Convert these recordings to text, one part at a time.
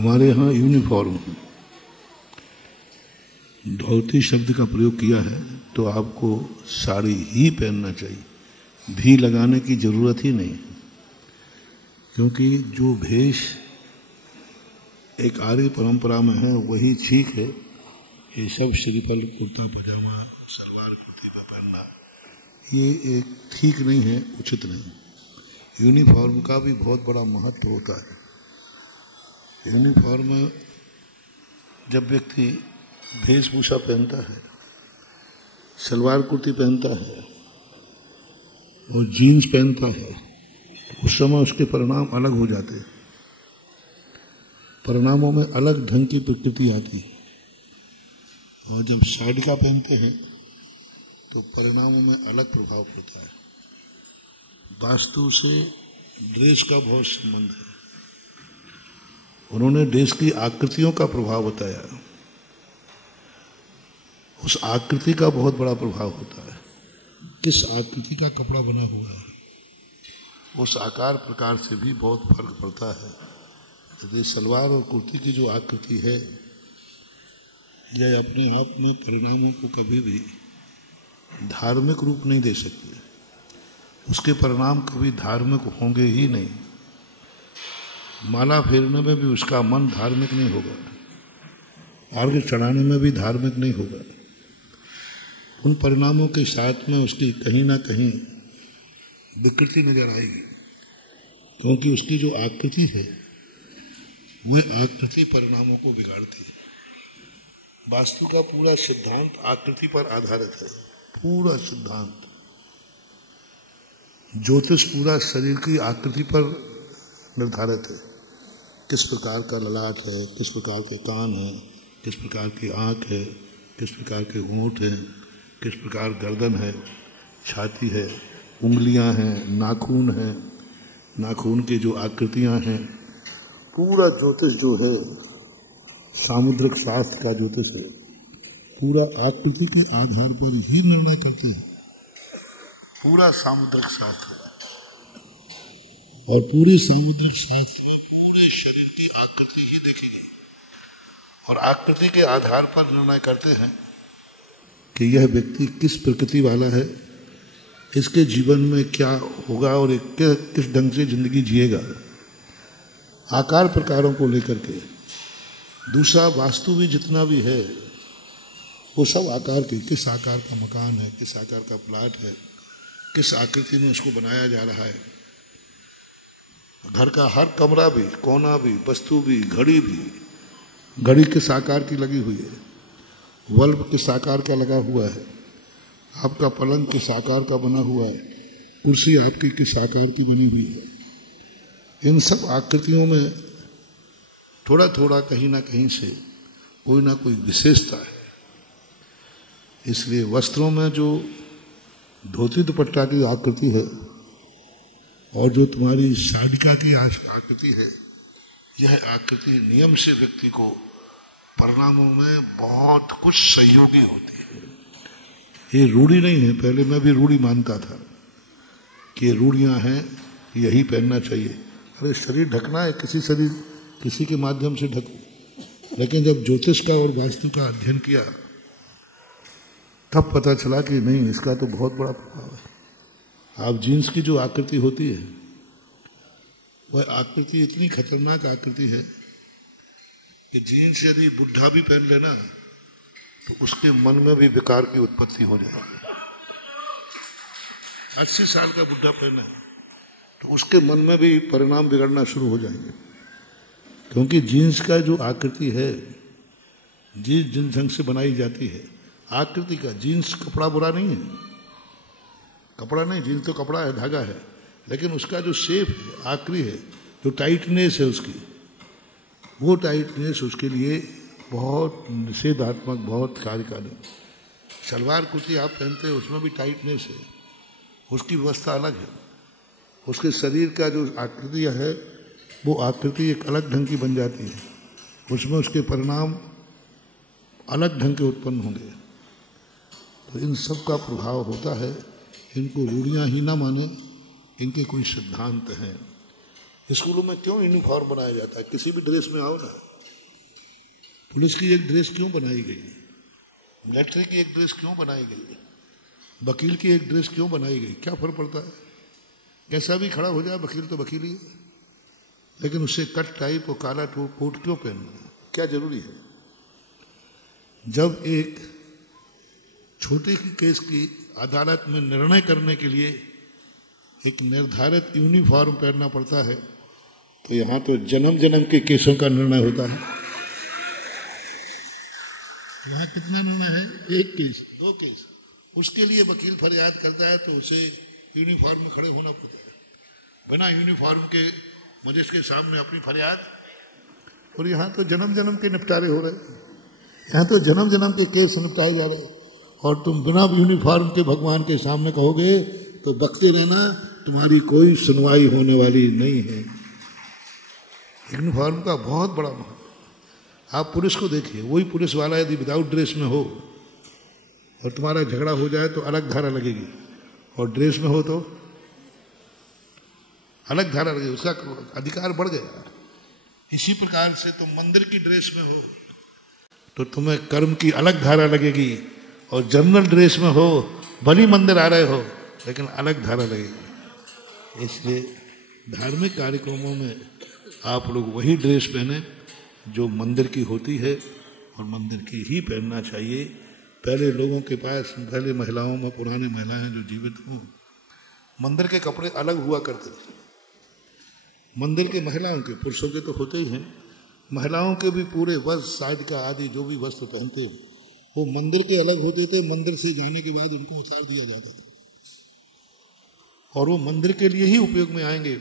हमारे यहाँ यूनिफॉर्म धोती शब्द का प्रयोग किया है तो आपको साड़ी ही पहनना चाहिए, भी लगाने की जरूरत ही नहीं, क्योंकि जो भेष एक आर्य परंपरा में है वही ठीक है। ये सब श्रीफल कुर्ता पजामा सलवार कुर्ती पर पहनना ये एक ठीक नहीं है, उचित नहीं। यूनिफॉर्म का भी बहुत बड़ा महत्व होता है। यूनिफॉर्म में जब व्यक्ति वेशभूषा पहनता है, सलवार कुर्ती पहनता है और जीन्स पहनता है, उस समय उसके परिणाम अलग हो जाते हैं। परिणामों में अलग ढंग की प्रकृति आती है। और जब साड़ी का पहनते हैं तो परिणामों में अलग प्रभाव पड़ता है। वास्तु से ड्रेस का बहुत संबंध है। उन्होंने ड्रेस की आकृतियों का प्रभाव बताया। उस आकृति का बहुत बड़ा प्रभाव होता है। किस आकृति का कपड़ा बना हुआ है, उस आकार प्रकार से भी बहुत फर्क पड़ता है। यदि सलवार और कुर्ती की जो आकृति है, यह अपने आप में परिणामों को कभी भी धार्मिक रूप नहीं दे सकती। उसके परिणाम कभी धार्मिक होंगे ही नहीं। माला फेरने में भी उसका मन धार्मिक नहीं होगा, अर्घ्य चढ़ाने में भी धार्मिक नहीं होगा। उन परिणामों के साथ में उसकी कहीं ना कहीं विकृति नजर आएगी, क्योंकि उसकी जो आकृति है वह आकृति परिणामों को बिगाड़ती है। वास्तु का पूरा सिद्धांत आकृति पर आधारित है, पूरा सिद्धांत। ज्योतिष पूरा शरीर की आकृति पर निर्धारित है। किस प्रकार का ललाट है, किस प्रकार के कान है, किस प्रकार की आंख है, किस प्रकार के होंठ है, किस प्रकार गर्दन है, छाती है, उंगलियां हैं, नाखून हैं, नाखून की जो आकृतियां हैं, पूरा ज्योतिष जो है, सामुद्रिक शास्त्र का ज्योतिष है, पूरा आकृति के आधार पर ही निर्णय करते हैं। पूरा सामुद्रिक शास्त्र और पूरे सामुद्रिक शास्त्र में पूरे शरीर की आकृति ही दिखेगी और आकृति के आधार पर निर्णय करते हैं कि यह व्यक्ति किस प्रकृति वाला है, इसके जीवन में क्या होगा और किस ढंग से जिंदगी जिएगा। आकार प्रकारों को लेकर के दूसरा वास्तु भी जितना भी है वो सब आकार के, किस आकार का मकान है, किस आकार का प्लाट है, किस आकृति में उसको बनाया जा रहा है। घर का हर कमरा भी, कोना भी, वस्तु भी, घड़ी भी, घड़ी किस आकार की लगी हुई है, बल्ब किस आकार का लगा हुआ है, आपका पलंग किस आकार का बना हुआ है, कुर्सी आपकी किस आकार की बनी हुई है। इन सब आकृतियों में थोड़ा थोड़ा कहीं ना कहीं से कोई ना कोई विशेषता है। इसलिए वस्त्रों में जो धोती दुपट्टा की आकृति है और जो तुम्हारी साड़िका की आकृति है, यह आकृति नियम से व्यक्ति को परिणामों में बहुत कुछ सहयोगी होती है। ये रूढ़ी नहीं है। पहले मैं भी रूढ़ी मानता था कि ये रूढ़ियां हैं, यही पहनना चाहिए। अरे शरीर ढकना है, किसी के माध्यम से ढको। लेकिन जब ज्योतिष का और वास्तु का अध्ययन किया तब पता चला कि नहीं, इसका तो बहुत बड़ा प्रभाव है। आप जीन्स की जो आकृति होती है वह आकृति इतनी खतरनाक आकृति है कि जीन्स यदि बुढ़ा भी पहन लेना तो उसके मन में भी विकार की उत्पत्ति हो जाएगी। 80 साल का बुढ़ा पहना है तो उसके मन में भी परिणाम बिगड़ना शुरू हो जाएंगे, क्योंकि जीन्स का जो आकृति है, जीन्स जिन ढंग से बनाई जाती है, आकृति का, जीन्स कपड़ा बुरा नहीं है, कपड़ा नहीं, जीन्स तो कपड़ा है, धागा है, लेकिन उसका जो शेप है, आकृति है, जो टाइटनेस है उसकी, वो टाइटनेस उसके लिए बहुत निषेधात्मक, बहुत कार्यकारी। सलवार कुर्ती आप पहनते हैं उसमें भी टाइटनेस है, उसकी व्यवस्था अलग है। उसके शरीर का जो आकृति है वो आकृति एक अलग ढंग की बन जाती है, उसमें उसके परिणाम अलग ढंग के उत्पन्न होंगे। तो इन सब का प्रभाव होता है। इनको रूढ़ियां ही ना माने, इनके कोई सिद्धांत हैं। स्कूलों में क्यों यूनिफॉर्म बनाया जाता है? किसी भी ड्रेस में आओ ना। पुलिस की एक ड्रेस क्यों बनाई गई? मिलिट्री की एक ड्रेस क्यों बनाई गई? वकील की एक ड्रेस क्यों बनाई गई? क्या फर्क पड़ता है? कैसा भी खड़ा हो जाए वकील तो वकील ही है, लेकिन उससे कट टाइप और काला कोट क्यों पहनना? क्या जरूरी है? जब एक छोटे की केस की अदालत में निर्णय करने के लिए एक निर्धारित यूनिफॉर्म पहनना पड़ता है, तो यहां तो जन्म जन्म के केसों का निर्णय होता है। वहां कितना निर्णय है? एक केस, दो केस। उसके लिए वकील फरियाद करता है तो उसे यूनिफॉर्म में खड़े होना पड़ता है। बिना यूनिफॉर्म के मजिस्ट्रेट के सामने अपनी फरियाद। और यहाँ तो जन्म जन्म के निपटारे हो रहे, यहाँ तो जन्म जन्म के केस निपटाए जा रहे, और तुम बिना यूनिफॉर्म के भगवान के सामने कहोगे तो बकते रहना, तुम्हारी कोई सुनवाई होने वाली नहीं है। यूनिफॉर्म का बहुत बड़ा महत्व। आप पुलिस को देखिए, वही पुलिस वाला यदि विदाउट ड्रेस में हो और तुम्हारा झगड़ा हो जाए तो अलग धारा लगेगी, और ड्रेस में हो तो अलग धारा लगेगी, उसका अधिकार बढ़ गया। इसी प्रकार से तुम मंदिर की ड्रेस में हो तो तुम्हें कर्म की अलग धारा लगेगी, और जनरल ड्रेस में हो, भली मंदिर आ रहे हो, लेकिन अलग धारा लगेगी। इसलिए धार्मिक कार्यक्रमों में आप लोग वही ड्रेस पहने जो मंदिर की होती है, और मंदिर की ही पहनना चाहिए। पहले लोगों के पास, पहले महिलाओं में, पुराने महिलाएं जो जीवित हों, मंदिर के कपड़े अलग हुआ करते थे। मंदिर के महिलाओं के, पुरुषों के तो होते ही हैं, महिलाओं के भी पूरे वस्त्र, साज का आदि जो भी वस्त्र पहनते हैं वो मंदिर के अलग होते थे। मंदिर से जाने के बाद उनको उतार दिया जाता था, और वो मंदिर के लिए ही उपयोग में आएंगे।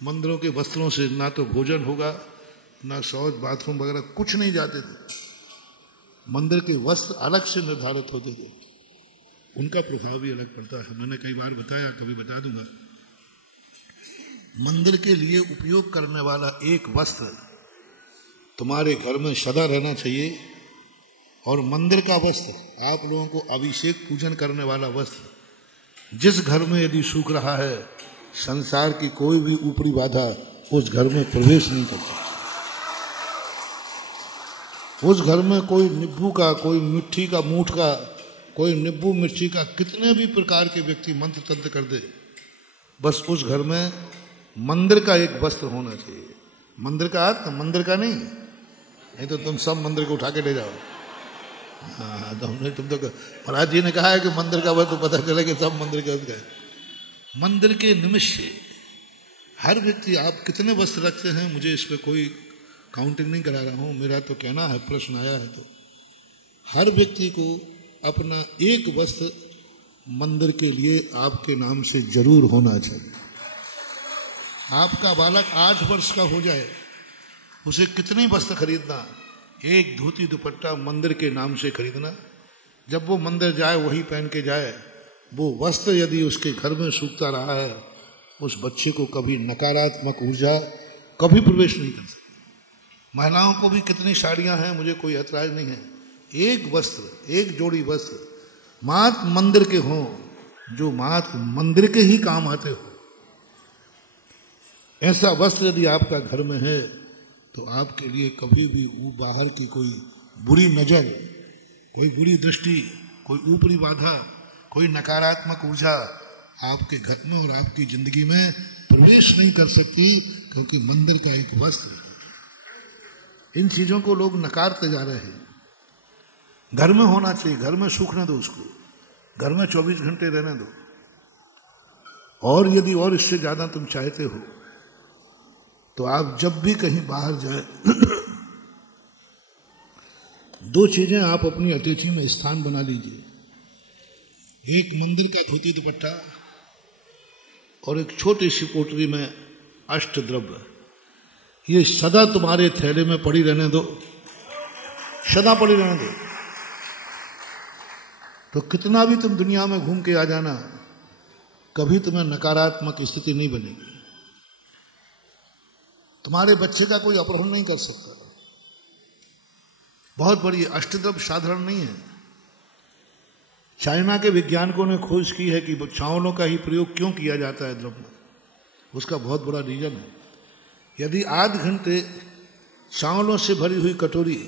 मंदिरों के वस्त्रों से ना तो भोजन होगा, ना शौच, बाथरूम वगैरह कुछ नहीं जाते थे। मंदिर के वस्त्र अलग से निर्धारित होते थे, उनका प्रभाव भी अलग पड़ता है। मैंने कई बार बताया, कभी बता दूंगा। मंदिर के लिए उपयोग करने वाला एक वस्त्र तुम्हारे घर में सदा रहना चाहिए, और मंदिर का वस्त्र, आप लोगों को अभिषेक पूजन करने वाला वस्त्र, जिस घर में यदि सूख रहा है, संसार की कोई भी ऊपरी बाधा उस घर में प्रवेश नहीं करती। उस घर में कोई नींबू का, कोई मिट्टी का मूठ का, कोई नींबू मिर्ची का कितने भी प्रकार के व्यक्ति मंत्र तंत्र कर दे, बस उस घर में मंदिर का एक वस्त्र होना चाहिए। मंदिर का अर्थ मंदिर का नहीं तो तुम सब मंदिर को उठा के ले जाओ। हाँ, तो हमने, तुम तो महाराज जी ने कहा है कि मंदिर का वस्त्र, तो पता चले कि सब मंदिर का वस्त्र है। मंदिर के निमित्त से हर व्यक्ति, आप कितने वस्त्र रखते हैं मुझे इस पर कोई काउंटिंग नहीं करा रहा हूं, मेरा तो कहना है, प्रश्न आया है तो हर व्यक्ति को अपना एक वस्त्र मंदिर के लिए आपके नाम से जरूर होना चाहिए। आपका बालक 8 वर्ष का हो जाए, उसे कितने वस्त्र खरीदना, एक धोती दुपट्टा मंदिर के नाम से खरीदना। जब वो मंदिर जाए वही पहन के जाए। वो वस्त्र यदि उसके घर में सूखता रहा है, उस बच्चे को कभी नकारात्मक ऊर्जा कभी प्रवेश नहीं कर सकती। महिलाओं को भी कितनी साड़ियां हैं, मुझे कोई ऐतराज नहीं है। एक वस्त्र, एक जोड़ी वस्त्र मात्र मंदिर के हों, जो मात्र मंदिर के ही काम आते हो, ऐसा वस्त्र यदि आपका घर में है तो आपके लिए कभी भी वो बाहर की कोई बुरी नजर, कोई बुरी दृष्टि, कोई ऊपरी बाधा, कोई नकारात्मक ऊर्जा आपके घर में और आपकी जिंदगी में प्रवेश नहीं कर सकती, क्योंकि मंदिर का एक वस्त्र है। इन चीजों को लोग नकारते जा रहे हैं। घर में होना चाहिए, घर में सूखने दो उसको, घर में 24 घंटे रहने दो। और यदि और इससे ज्यादा तुम चाहते हो तो आप जब भी कहीं बाहर जाए, 2 चीजें आप अपनी अतिथि में स्थान बना लीजिए। एक मंदिर का धोती दुपट्टा, और एक छोटी सी पोटली में अष्टद्रव्य। ये सदा तुम्हारे थैले में पड़ी रहने दो, सदा पड़ी रहने दो। तो कितना भी तुम दुनिया में घूम के आ जाना, कभी तुम्हें नकारात्मक स्थिति नहीं बनेगी। तुम्हारे बच्चे का कोई अपहरण नहीं कर सकता। बहुत बड़ी अष्टद्रव्य साधारण नहीं है। चाइना के वैज्ञानिकों ने खोज की है कि चावलों का ही प्रयोग क्यों किया जाता है द्रव्य में। उसका बहुत बड़ा रीजन है। यदि आध घंटे चावलों से भरी हुई कटोरी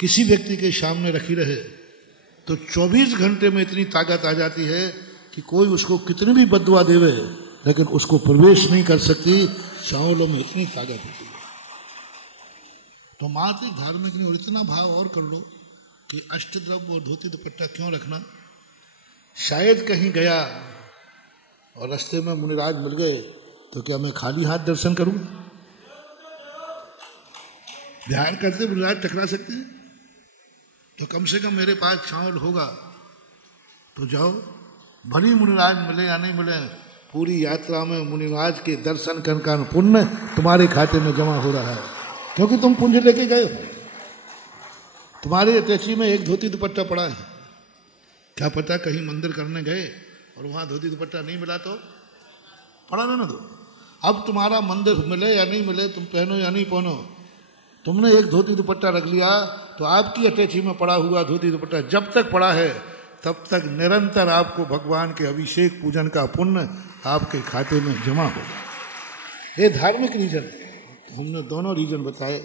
किसी व्यक्ति के सामने रखी रहे तो 24 घंटे में इतनी ताकत आ जाती है कि कोई उसको कितनी भी बद्दुआ देवे लेकिन उसको प्रवेश नहीं कर सकती। चावलों में इतनी ताकत होती है। तो मात्र धार्मिक नहीं, और इतना भाव और कर लो कि अष्टद्रव्य और धोती दुपट्टा क्यों रखना। शायद कहीं गया और रास्ते में मुनिराज मिल गए तो क्या मैं खाली हाथ दर्शन करूं? ध्यान करते मुनिराज टकरा सकते हैं? तो कम से कम मेरे पास चावल होगा तो जाओ, भली मुनिराज मिले या नहीं मिले, पूरी यात्रा में मुनिराज के दर्शन करने का पुण्य तुम्हारे खाते में जमा हो रहा है, क्योंकि तुम पुण्य लेके गए हो। तुम्हारे अटैची में एक धोती दुपट्टा पड़ा है। क्या पता कहीं मंदिर करने गए और वहां धोती दुपट्टा नहीं मिला तो पड़ा रहना दो। अब तुम्हारा मंदिर मिले या नहीं मिले, तुम पहनो या नहीं पहनो, तुमने एक धोती दुपट्टा रख लिया तो आपकी अटैची में पड़ा हुआ धोती दुपट्टा जब तक पड़ा है तब तक निरंतर आपको भगवान के अभिषेक पूजन का पुण्य आपके खाते में जमा होगा। ये धार्मिक रीजन, हमने दोनों रीजन बताए।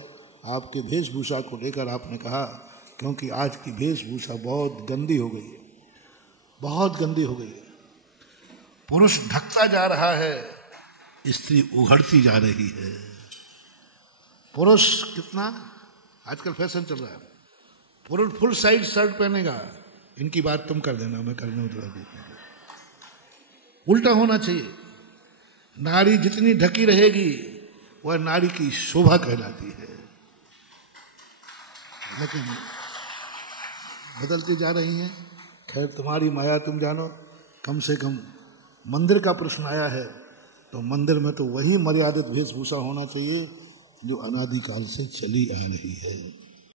आपके वेशभूषा को लेकर आपने कहा क्योंकि आज की वेशभूषा बहुत गंदी हो गई है, बहुत गंदी हो गई है। पुरुष ढकता जा रहा है, स्त्री उघड़ती जा रही है। पुरुष कितना आजकल फैशन चल रहा है, पुरुष फुल साइज शर्ट पहनेगा। इनकी बात तुम कर देना, मैं करने उतरा देता। उल्टा होना चाहिए। नारी जितनी ढकी रहेगी वह नारी की शोभा कहलाती है, लेकिन बदलती जा रही हैं। खैर तुम्हारी माया तुम जानो। कम से कम मंदिर का प्रश्न आया है तो मंदिर में तो वही मर्यादित वेशभूषा होना चाहिए जो अनादिकाल से चली आ रही है।